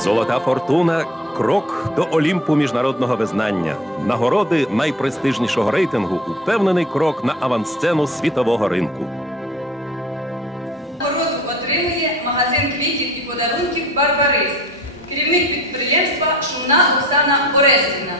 Золота фортуна – крок до Олімпу міжнародного визнання. Нагороди найпрестижнішого рейтингу – упевнений крок на авансцену світового ринку. Нагороду отримує магазин квітів і подарунків «Барбарис», керівник підприємства Шумна Оксана Орестівна.